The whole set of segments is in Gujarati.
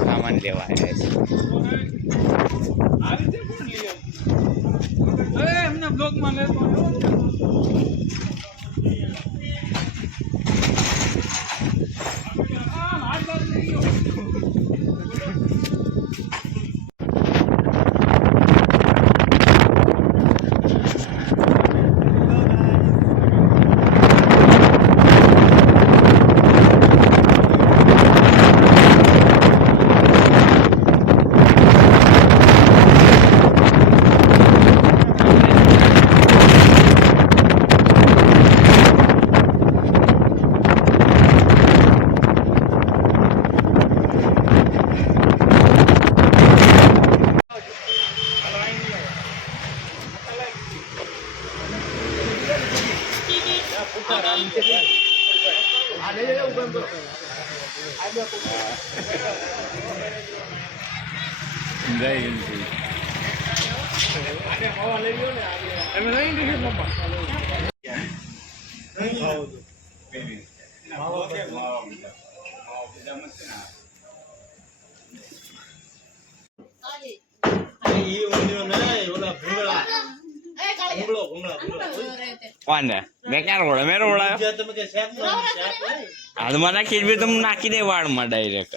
सामान लेवा हमने ब्लॉग में ले कौन है मैं क्या रोड़ा मैं रोड़ा आज मना खींच भी तुम नाकी दे वाड़ में डायरेक्ट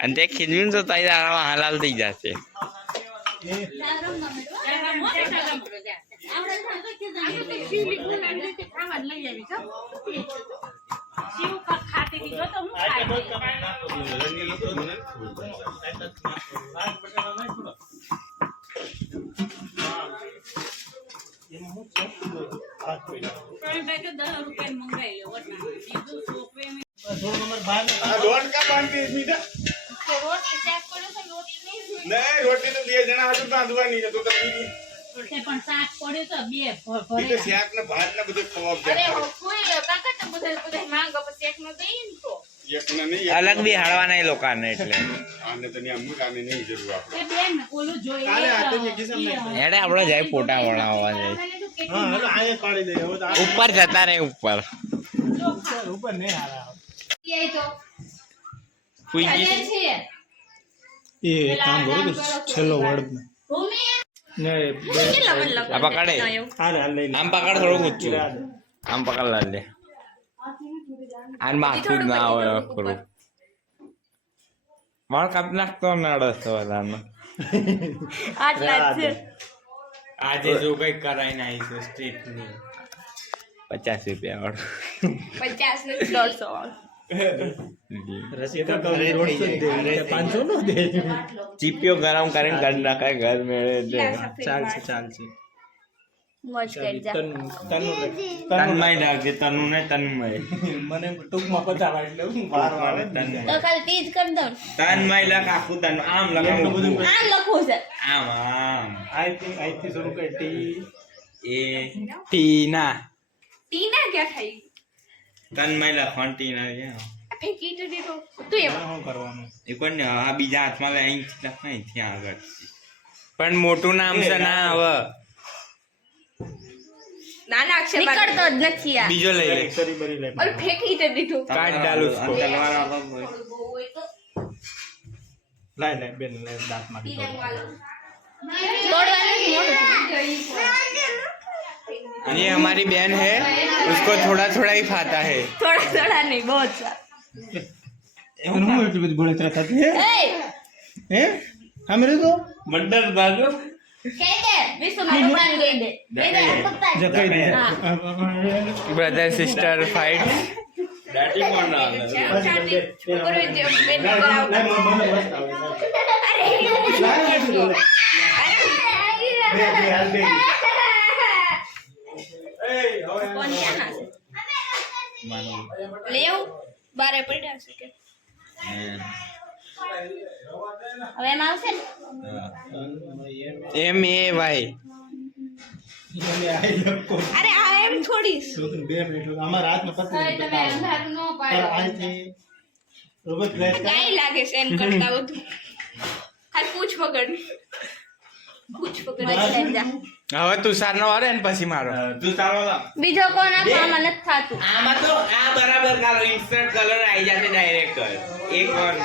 અને ખીજવીને તો તાઈ હાલાલ થઈ જશે रोटी तो दिए जना हाथ बांधवा नहीं है तो तभी પણ શાક પડ્યું તો બે ભરે શાક ને ભાત ને બધું ખવાબ દે અરે કોઈ કાકા તો બધા માંગો પછી એક નો દઈ ને તો એક ને નહીં અલગ બી હાડવાના એ લોકોને એટલે આને તો ને અમુક આને નહીં જરૂર આપણે એ બેન ઓલું જોઈ કાલે હાથે ને કિસ્સા એડે આપણે જાય ફોટા વળાવવા જાય હા હવે આયે કાઢી દે હવે તો ઉપર જતા રહે ઉપર ઉપર નહીં હારા એ તો ફૂઈ છે એ કામ કરો તો છેલ્લો વર્ડ ભૂમિ ને આ પકડે આમ પકડ થોડું ઊંચું આમ પકડ લા લે આન માથું ના આવે કરું વાળ કાપ નાખતો નડસ વાળાનો આટલા છે આજે જો કઈ કરાઈને આવીશું સ્ટ્રીટ ની 50 રૂપિયા વાળું 50 ને 150 પાંચસો નો દે ચીપિયો ગરમ કરીને કાઢ નાખાય ઘર મેળે ચાલશે ચાલશે મોજ કરી જા તન્મય ડાકે તનુ ને તન્મય મને ટૂંકમાં પચાવા એટલે હું બાર આવે તો કાલ તીજ કર દો તન્મય લખ આખું તન આમ લખવાનું બધું આ લખો છે આમ આમ આઈ થી શરૂ કરી ટી એ ટીના ટીના ક્યાં થઈ તન્મય લખવાનું ટીના કે એ કીધું દીધો તું એ શું કરવાનું એ કોને આ બીજા હાથમાં લે અહીં લખાય ત્યાં આગળ પણ મોટું નામ છે ના હવે નાના અક્ષર નીકળતો જ નથી યાર બીજો લઈ લે સરી બરી લે ઓર ફેંકી દે દીધું કાટ ડાલ उसको લાય લાય બેન લાય દાંત માંથી ये हमारी बहन है उसको थोड़ा थोड़ा ही खाता है થોડા થોડા નહીં બહુત એવું હું એટલી બધી બળતરા થતી હે હા મેરે તો बंडर दादो કહી દે વિશ્વમાં કપડાં કહી દે જો કહી દે ब्रदर सिस्टर फाइट डैडी कौन डाल છોકરો જે બેન કરાવ કોણ ક્યાં લઈ આવું બારે પડ્યા છે કે હવે એમ આવશે ને एम ए वाई અરે આ એમ છોડીશ બે મિનિટ અમારા હાથમાં પકડી તમે અંધારું ન પાડો આથી રોબોટ ક્રેશ કાઈ લાગે છે એમ કરતા બધું ખાલી પૂછ વગર લઈ જા હવે તુષાર નો વારે ને પછી મારો તુષાર વાળો બીજો કોણ આપો આમાં નથી થાતું આમાં તો આ બરાબર કાલો ઇન્સ્ટન્ટ કલર આવી જશે ડાયરેક્ટ એક વાર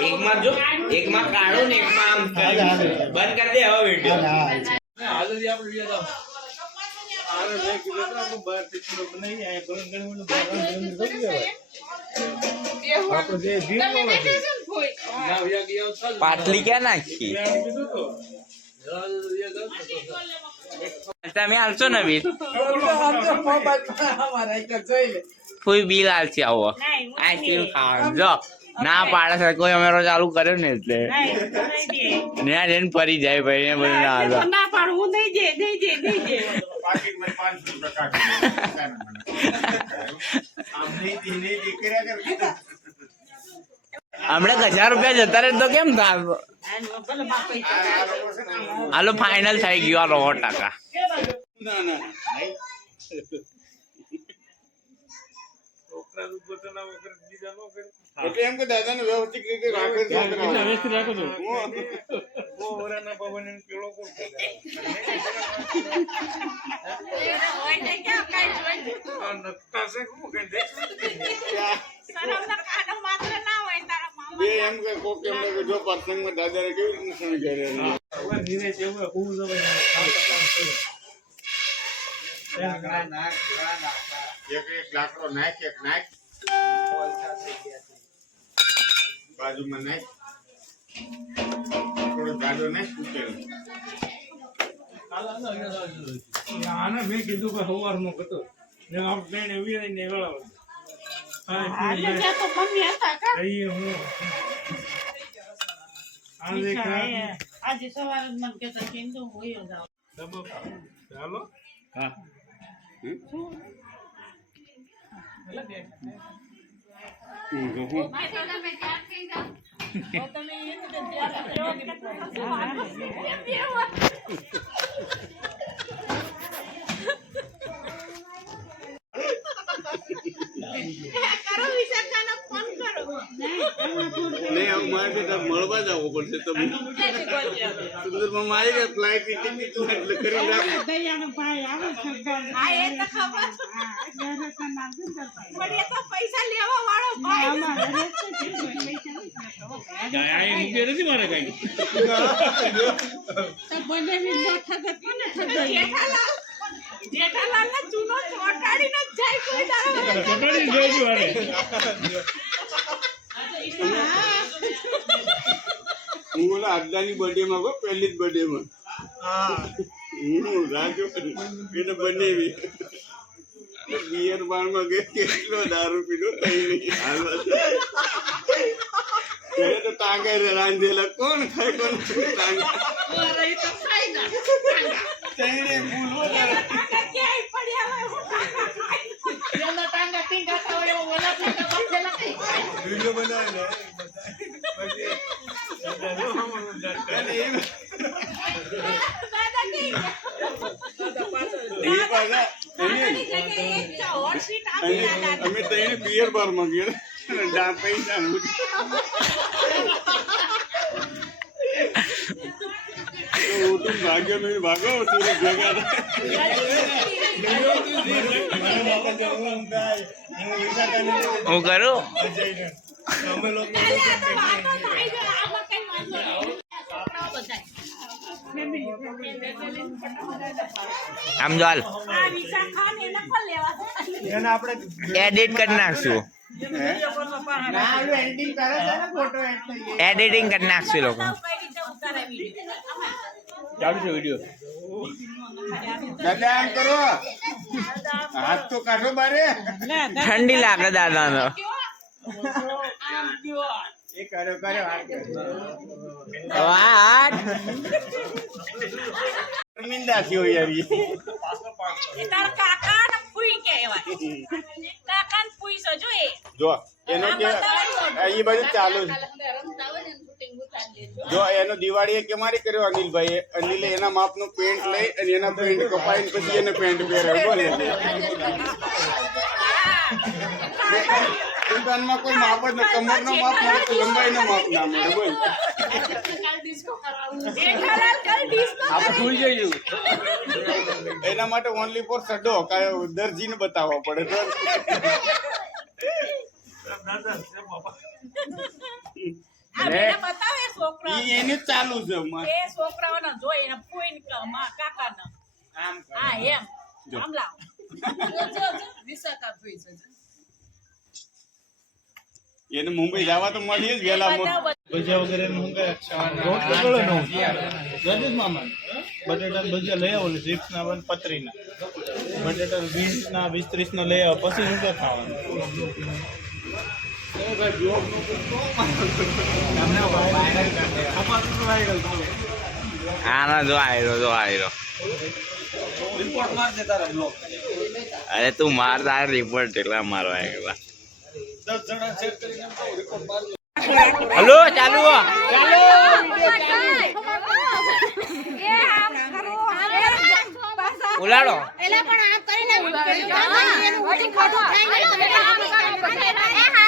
એક માં જો એક માં કાળો ને એક માં આમ બંધ કરી દે હવે વિડિયો પાટલી ક્યાં નાખી તમે હાલશો ને બિલ કોઈ બિલ હાલશે આવો આઈસ્ક્રીમ ખાવાનું જો ના પાડે છે કોઈ અમેરો ચાલુ કર્યો ને એટલે ત્યાં જઈને ફરી જાય ભાઈ ને બધું ના હાલો ના પાડું હું દઈ દે હમણાં 1000 રૂપિયા જતા રહે તો કેમ થાય હાલો ફાઇનલ થઈ ગયો આ 100%. એટલે એમ કે દાદાને વ્યવસ્થિત રીતે રાખે છે વ્યવસ્થિત રાખો છો ઓરાના પવન એને પેલો કોણ કરે હોય ને ક્યાં કાઈ જોઈ નકતા છે કોણ કે દે સરવના કાનો માત્ર ના હોય તારા મામા બે એમ કે કોક એમ કે જો પ્રસંગમાં દાદાને કેવી રીતે સણી કરે હવે ધીરે જેવું ખૂબ એક લાકડો નાખ એક નાખ બાજુમાં નાખ થોડો ગાડો નાખ ઉકેલ આને મેં કીધું કે સવારનો હતો ને આપણે ને વેળા આજે ત્યાં તો મમ્મી હતા કા આજે સવારે જ મને કહેતા કેન્દ્ર હોય જ ચાલો હા તમે એને તો ત્યાં કરો વિશાખાને ફોન કરો નહીં આમ મારે બેટા મળવા જવું પડશે તમે સુંદરમાં આવી ગયા ફ્લાઇટ ટિકિટ એટલે કરી રાખો દયાનો ભાઈ આવે છે હા એ તો ખબર પણ એ તો પૈસા લેવા વાળો ભાઈ મૂકે નથી મારે કઈ તો બને વિંડો થતો કોને થતો જેઠાલાલ ના ચૂનો ચોટાડીને જાય કોઈ દાડો ચોટાડી જોજો આને હું ઓલા અડધાની બર્થડે માં ગયો પહેલી જ બર્થડે માં રાજો એને બનાવી બિયર બાર માં ગયો કેટલો દારૂ પીધો કઈ નહીં હાલવા તો ટાંગા રાંધેલા કોણ ખાય કોણ ટાંગા ઓરે તો ખાઈ ના તેને ભૂલવો ક્યાંય પડ્યા હોય પેલા ટાંગા ટીંગાતા હોય ઓલા ટાંગા બાંધેલા કઈ વિડિયો બનાવે દાદા કઈ અમે તો એને બિયર બાર માં ગયા પૈસા ઉઠું ભાગ્યો મેં ભાગો સુરત ભેગા હું કરું આમ જો હાલ એડિટ કરી નાખશું એડિટિંગ કરી નાખશું લોકો ચાલુ છે વિડીયો દાદા આમ કરો હાથ તો કાઢો બારે ઠંડી લાગે દાદાનો એ કર્યો વાત શર્મિંદા થયો યાર એ તારા કાકા ને ફૂઈ કહેવાય કાકા ને ફૂઈ છો જો એ જો એનો કે એ બધું ચાલુ છે જો એનો દિવાળીએ કે મારી કર્યો અનિલભાઈ અનિલે એના માપનું પેન્ટ લઈ અને એના પેન્ટ કપાઈને પછી એને પેન્ટ પહેરાવ્યો બોલે દુકાનમાં કોઈ માપ જ ન કમરનો માપ મળે તો લંબાઈનો માપ ના મળે બોલ જેઠાલાલ કલ ડિસ્કો આપણે ભૂલ જઈશું એના માટે ઓનલી ફોર સડો કાયો દરજીને બતાવવા પડે તો આ બેને બતાવે છોકરા ઈ એનું જ ચાલુ છે એ છોકરાઓને જોઈ ને ફૂઈ ને કાકા ને આમ હા એમ આમ લાવ એને મુંબઈ જવા તો મળીએ જ વેલા ભજીયા વગેરે હું કઈ રાજેશ મામા બટેટા ભજીયા લઈ આવો ચિપ્સ ના બન પતરી ના બટેટા 20 ના 20-30 ના લઈ આવો પછી હું કઈ ખાવાનું આના જો આયરો રિપોર્ટ માર દે તારા બ્લોગ અરે તું માર તારે રિપોર્ટ એટલા મારવા આવ્યા 10 જણા શેર કરીને રિપોર્ટ માર દે હલો ચાલુ ઉલાડો એલા પણ આપ કરીને એનું વજન ખાધું થાય ને તમે આમ કરો